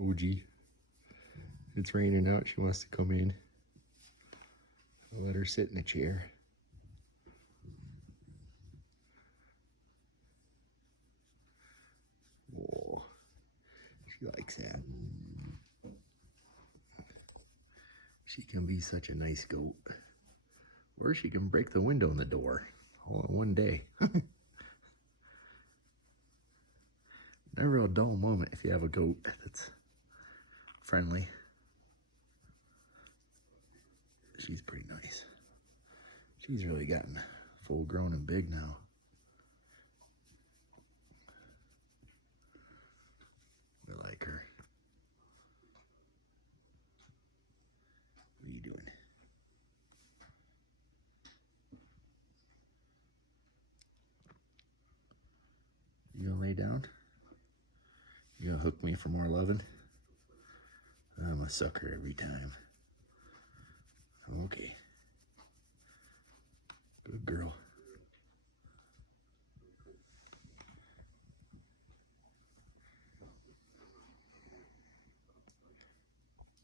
OG. It's raining out. She wants to come in. I'll let her sit in a chair. Whoa. She likes that. She can be such a nice goat. Or she can break the window in the door all in one day. Never a dull moment if you have a goat that's friendly. She's pretty nice. She's really gotten full grown and big now. I like her. What are you doing? You gonna lay down? You gonna hook me for more loving? I'm a sucker every time. Okay.